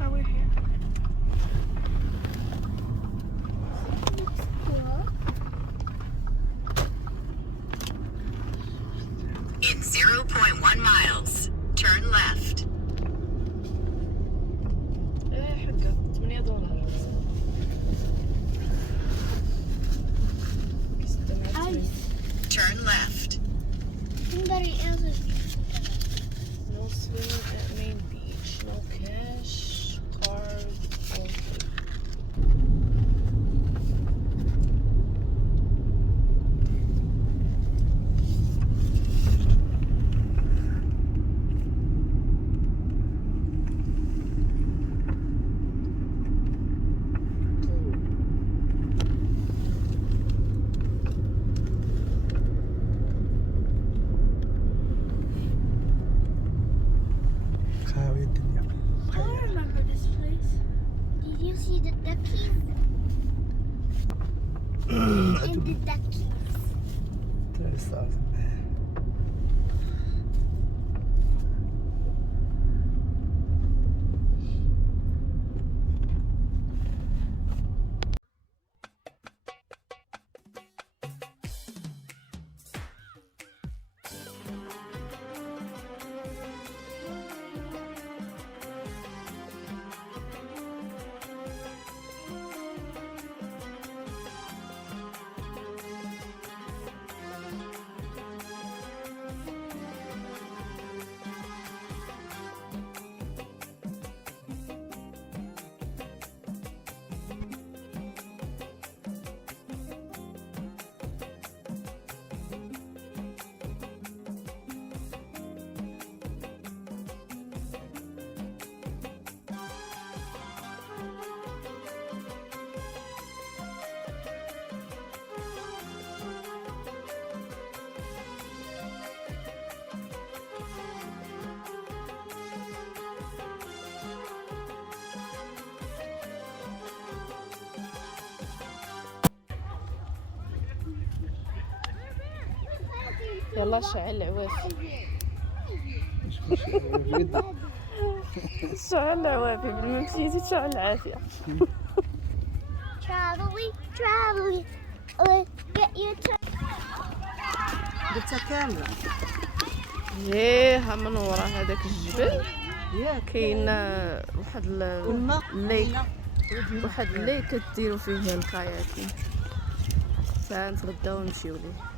Are we here? In 0.1 miles, turn left. حقا $8. Turn left. Somebody else's. No swimming at main beach. No cash. Card. No food. خاوية الدنيا. I remember this place. Did you see the duckies? And the duckies. يلا شعل العوافي. شعل العوافي بالمكسيتي تشعل العافية. Traveling. Get your قلتها كاملة. ايه من ورا هذاك الجبل كاين واحد الليك، واحد الليك كديروا فيه الكاياكين. نتغداو ونمشيو ليه.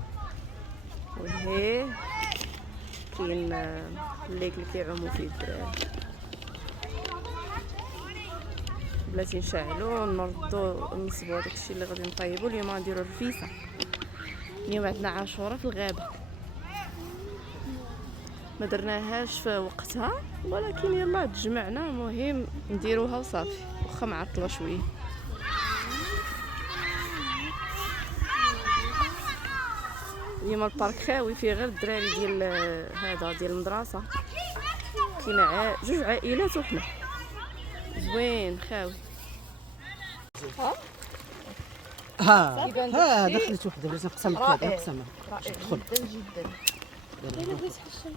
وهيه كاين الليك اللي كيعوموا فيه الدراري. بلاتي نشعلو نردو نصبو داكشي اللي غادي نطيبو. اليوم غنديرو الرفيسه. اليوم عندنا عاشوره في الغابه، ما درناهاش في وقتها ولكن يلا تجمعنا المهم نديروها وصافي واخا معطله شويه. اليوم البارك خاوي فيه غير الدراري ديال هذا ديال المدرسه. كاين جوج عائلات وحنا زوين خاوي. ها دخلت وحده بغيت نقسم لك هذا نقسمها. رائع دخل. جدا جدا. يلا بغيت حشم.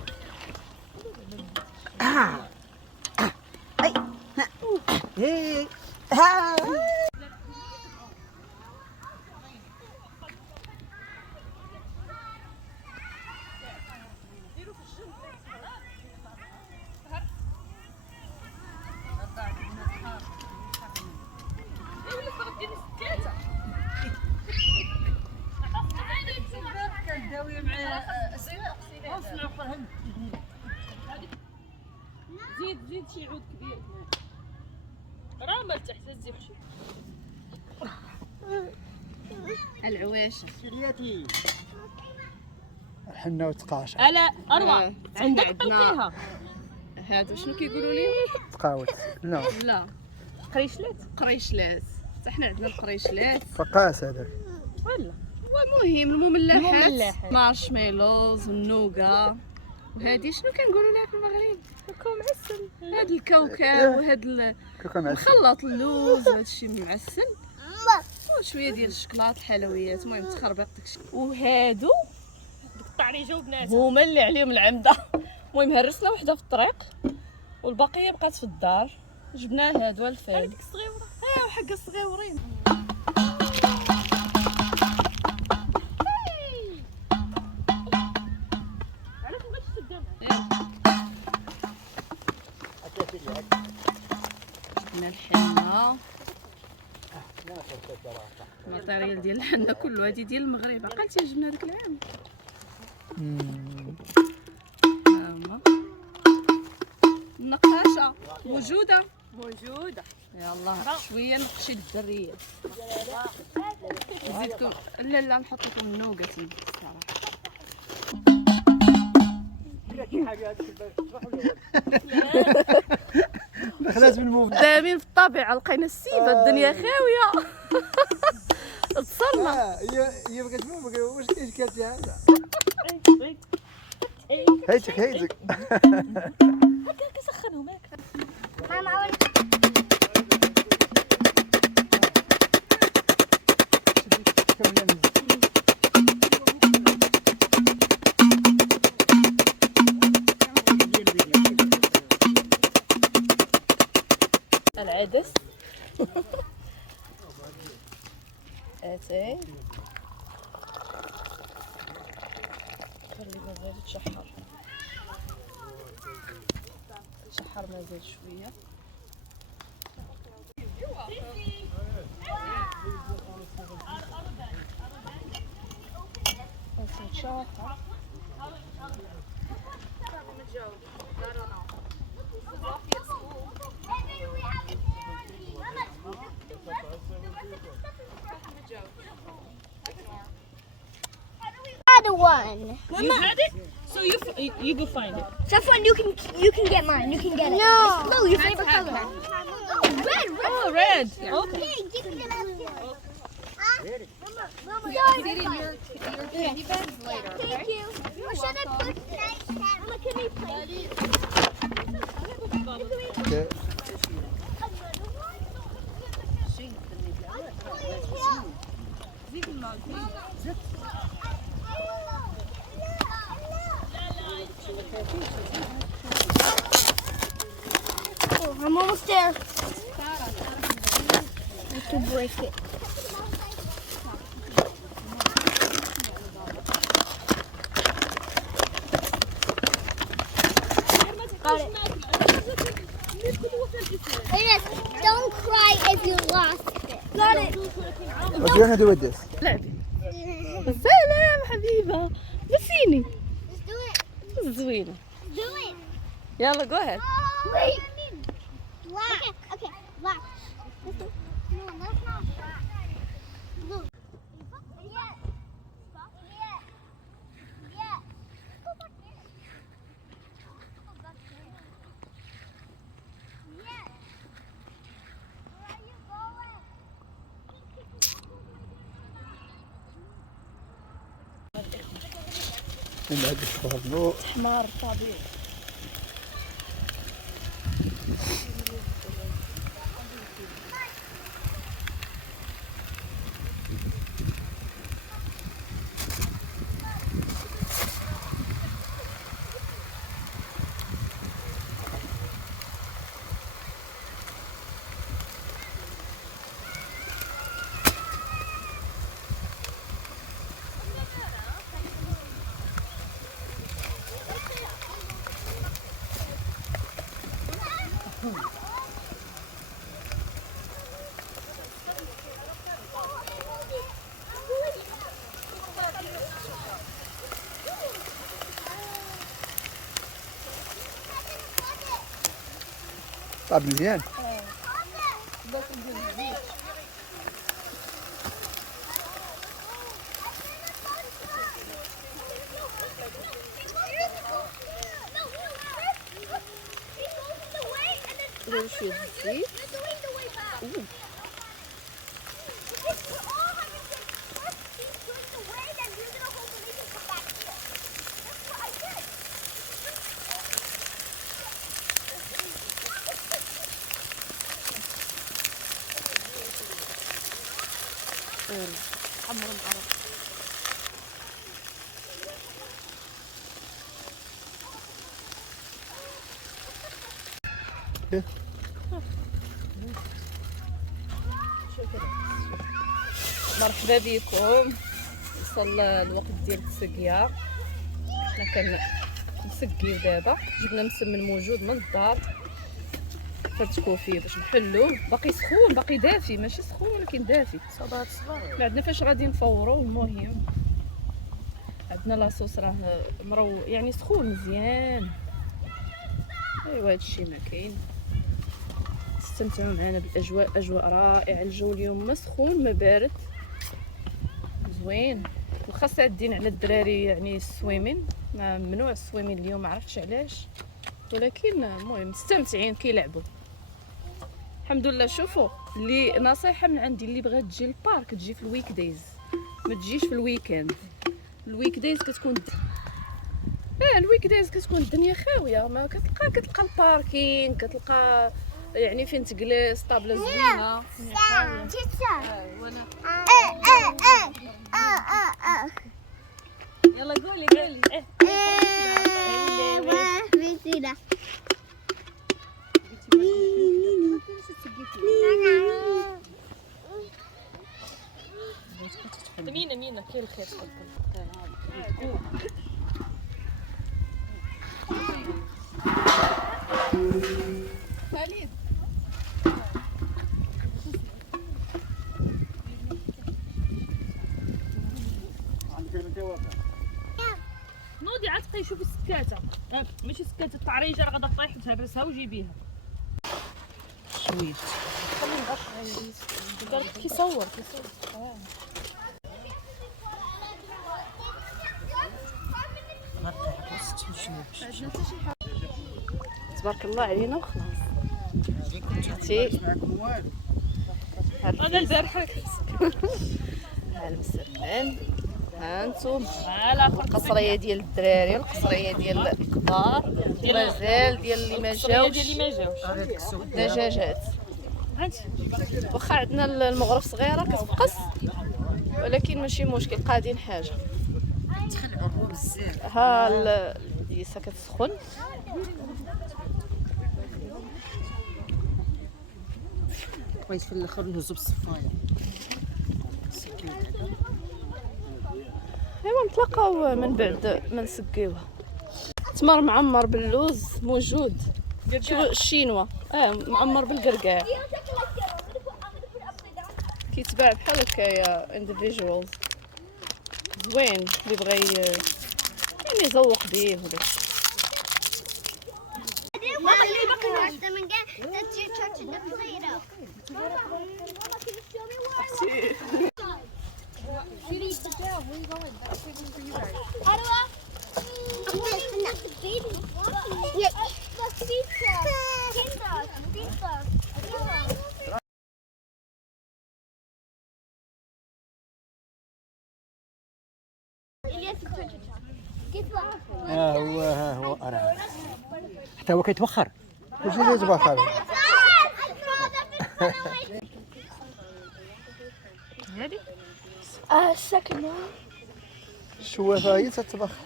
اي ها زيد شي عود كبير راه ما تحت الزيب شي العواشة شرياتي حنا وتقاشع. الا اروى عندك عندنا طلقيها. هادو شنو كيقولوا لي؟ تقاوت. لا لا قريشلات حتى حنا عندنا القريشلات فقاس هذاك. ولا المهم المملحات مارشميلوز والنوغا. وهادي شنو كنقولوا لها في المغرب؟ كوكو معسل. هاد الكاوكاو وهاد كوكو معسل. مخلط اللوز وهادشي معسل وشويه ديال الشكلاط الحلويات. المهم تخربيق داكشي. وهادو ديك الطعريجه وبناتها هما اللي عليهم العمده. المهم هرسنا وحده في الطريق والبقيه بقات في الدار جبناه هادو الفاد هذيك الصغيوره وحق الصغيورين جبنا الحنه الماتيريال ديال الحنه كله هادي ديال المغرب عقلتي جبنا داك العام ها هما النقاشه موجوده يلا شويه نقشي الدريه نزيدكم لا نحط لكم النوغه الصراحه دخلت بالموف. دايمين في الطبيعه لقينا السيبه الدنيا خاويه اتصلنا هي بغات موف واش الاشكال في هذا؟ هيتك كيسخنهم هكا ماما العدس اتاي خلي مازال يتشحر مازال شويه يتشحر the one. You had it? So you go find it. Safwan, you can get mine. You can get it. No. No, your favorite color. Red. Oh, red. Okay. Your candy bags later. Thank you. Or should I put Mama, can we play? Okay. Oh, I'm almost there. I can break it. Got it. Yes, don't cry if you lost it. Got it. What do you want to do with this? سلام حبيبه بسيني Let's do it. زوينه Do it. يلا go ahead Wait. Black. Okay, black. Let's do. No, that's not black. Blue. Yeah. Yeah. Yeah. Go back there. Go back there. Yeah. Where are you going? من بعد الشهر حمار طبيعي طاب مزيان. نديرو شويه الزيت حمر العرب مرحبا بكم. وصل الوقت ديال التسقيه. حنا كنسقيو دابا. جبنا مسمن موجود من الدار، فتكو فيه باش نحلوه. باقي سخون، باقي دافي، ماشي سخون ولكن دافي. صباط ما عندنا فاش غادي نفوروه. المهم عندنا لاصوص راه يعني سخون مزيان. ايوا هادشي ما كاين. استمتعوا معنا بالاجواء، اجواء رائعه. الجو اليوم ما سخون ما بارد، زوين. واخا سادين على الدراري يعني السويمين، ممنوع السويمين اليوم، ما عرفتش علاش، ولكن المهم مستمتعين كيلعبوا الحمد لله. شوفوا اللي نصيحه من عندي، اللي بغات تجي للبارك تجي في الويك دايز، ما تجيش في الويكاند. الويك دايز كتكون الويك دايز كتكون الدنيا خاويه، ما كتلقى الباركين، كتلقى يعني فين تجلس، طابله زوينه. يلا قولي مينا كاين الخير. خالد نوضي عتقي شوفي السكاته، ماشي سكاته الطعريجه راه غادا طيح، تهرسها وجيبيها شويه. كيصور تبارك الله علينا وخلاص. شفتي هذا البارحه ها المسمن، ها انتم القصريه ديال الدراري والقصريه ديال الكبار، مازال ديال اللي ما جاوش الدجاجات. واخا عندنا المغرب صغيره كتبقص، ولكن ماشي مشكل، قادين حاجه. تخلعوا الروح بزاف. ها البديسه كتسخن. كويس في الاخر نهزو بالصفايه. ايوا نتلاقاو من بعد ما نسقيوها. تمر معمر باللوز موجود. شوف الشينوا معمر بالقرقاع، كيتباع بحال هكايا individuals. زوين اللي بغى يعني يزوق بيه وداك. هو أراه حتى هو كيتوخر. واش اللي تبخر؟ هادي second one. الشوافه هي تتبخر.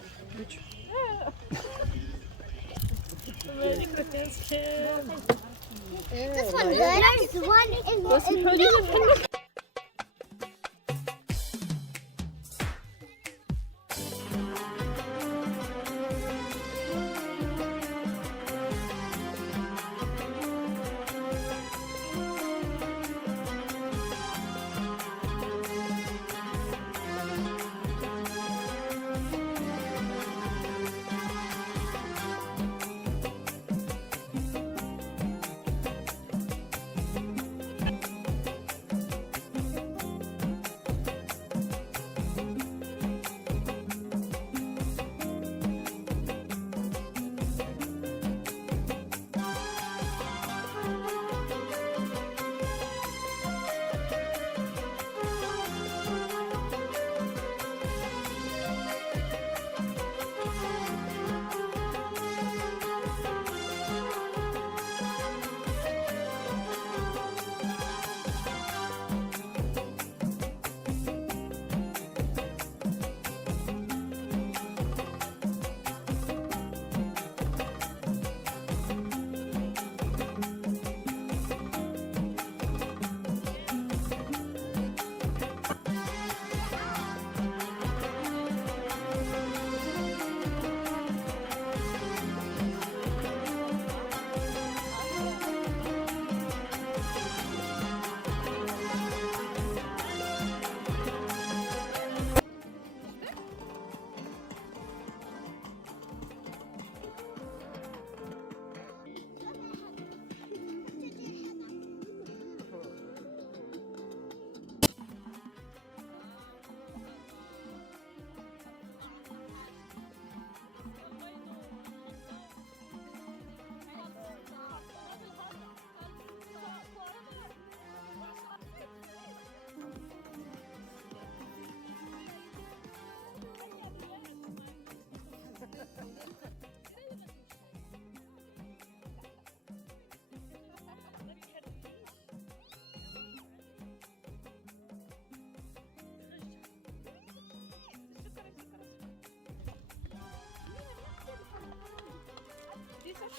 This one good. There's one in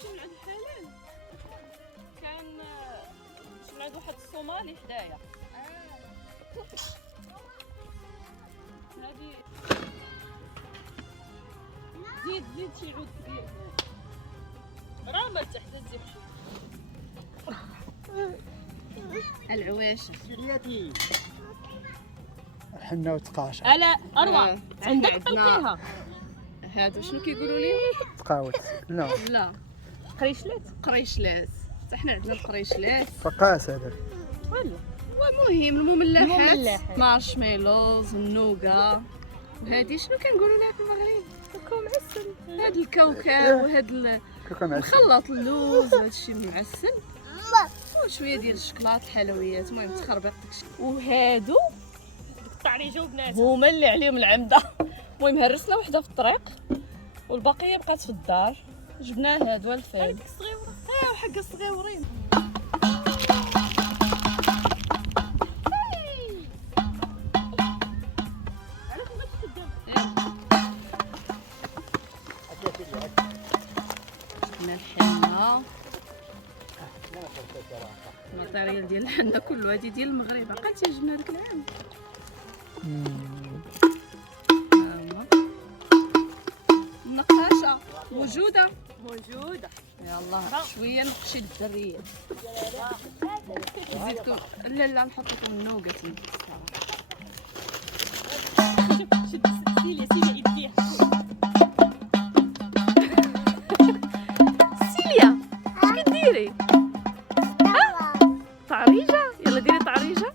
من عند الحلال كان شي من عند واحد الصومالي حدايا. هادي زيد شي عود كبير راه ما تحت تزيد العويشه حنا وتقاشة الا اروى عندك طلقيها. هادو شنو كيقولوا لي؟ تقاوت لا لا قريشلات حتى حنا عندنا القريشلات فقاس هذاك. ولا المهم المملحات مارشميلوز النوغا وهادي شنو كنقولوا لها في المغرب؟ كوكو معسل. هاد الكاوكاو وهاد كوكو معسل الخلاط اللوز هادشي معسل وشويه ديال الشكلاط الحلويات المهم تخربيق داكشي. وهادو الطعريجه وبناتها هما اللي عليهم العمده. المهم هرسنا وحده في الطريق والبقيه بقات في الدار. جبنا هادو الفايد هاديك الصغيوره وحق الصغيورين. جبنا الحنه الماتيريال ديال الحنه كله هادي ديال المغرب. عقلتي جبنا داك العام. النقاشه موجوده يلا شويه نقشي الدريه نزيدكم. لا نحط لكم النوغه سيليا اش كديري؟ طعريجه يلا ديري طعريجه.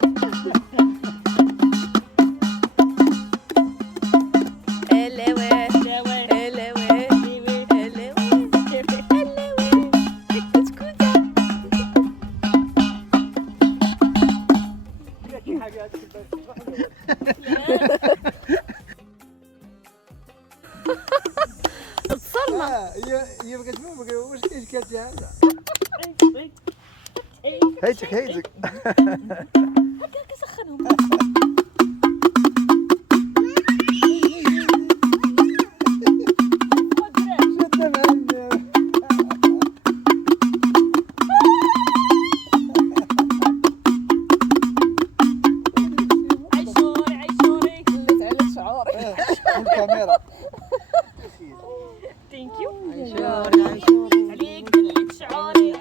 تصرنا هي بقات واش كاين كاتي هذا هيتك هكا كسخنهم. والكاميرا ثانك يو عيشوري عليك دليت شعوري.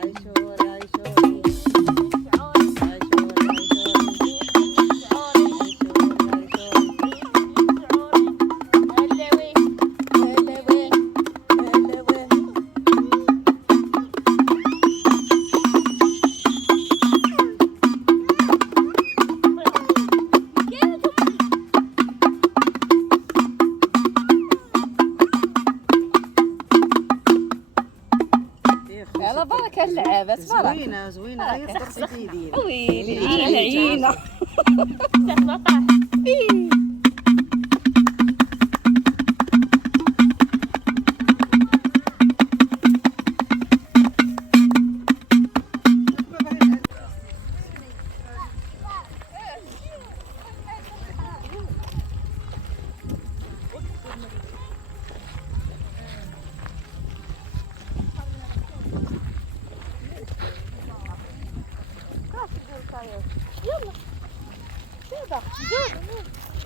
على بركة اللعابة تبارك. زوينة غير تقصي يدينا. ويلي العينة يلا كذا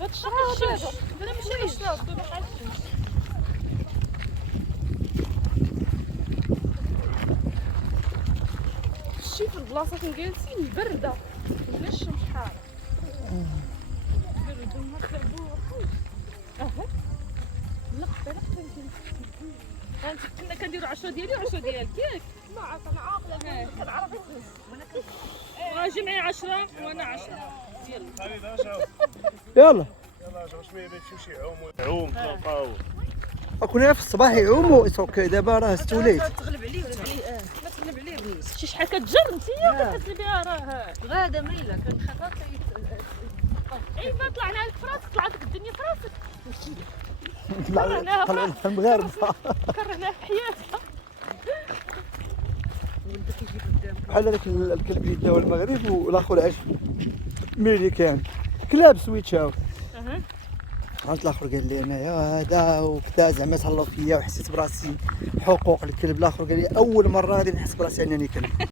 لا تشرب الشمس. انا ماشي نشرب بحال الشمس. شتي في البلاصه فين جالسين برده ولا الشمس حاره. بردوا ما تلعبوا لقطه كنا كنديروا 10 ديالي و10 ديالك ياك. ما عرفت انا عاقله كنعرف بغا جمعي 10 وانا 10 يلا يلا شويه نمشيو شي عوم تلقاو. كنا في الصباح يعوموا اوكي دابا راه استوليت. تغلب عليه ما تغلب عليه بنيس. شي شحال كتجر نتيا كتقلبيها راه غاده ميله كنخاف. اي ما طلعنا لك فراسك طلعت لك الدنيا فراسك طلع المغاربه كرهناها في حياتها. ولدك يجي قدامك. بحال هذاك الكلب اللي داو المغرب والاخر عاش ميريكان كلاب سويتشاو. عرفت الاخر قال لي انايا هذا وكذا زعما تهلاو فيا وحسيت براسي حقوق الكلب. الاخر قال لي اول مره غادي نحس براسي انني كلب.